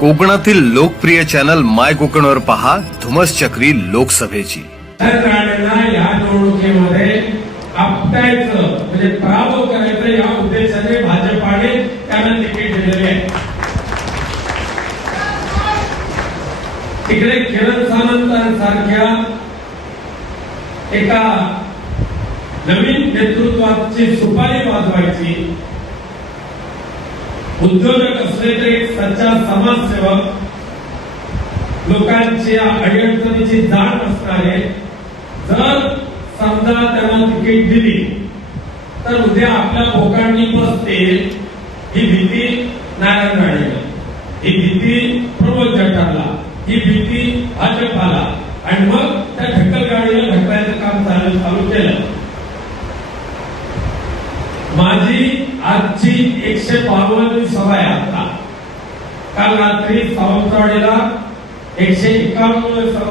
कोकणातील लोकप्रिय चॅनल माय कोकणवर पहा धुमस चक्री लोकसभेची. या निवडणुकीमध्ये आपटायचं म्हणजे पराभव करायचं या उद्देशाने भाजपाने त्यांना तिकीट दिलेले आहे. तिकडे किरण सावंतांसारख्या एका नवीन नेतृत्वाची सुपारी वाजवायची उद्योजक असले तरी एक सच्चा समाजसेवक लोकांची अडचणीची जाण असणारे जर समजा त्यांना तिकीट दिली तर उद्या आपल्या भोकांनी बसतील ही भीती नारायण राणेला ही भीती प्रमोद जठारला ही भीती भाजपाला. आणि मग त्या माझी आजची एकशे बावन्न सभा आहे आता. काल रात्री सावंतवाडीला एकशे एकावन्न सभा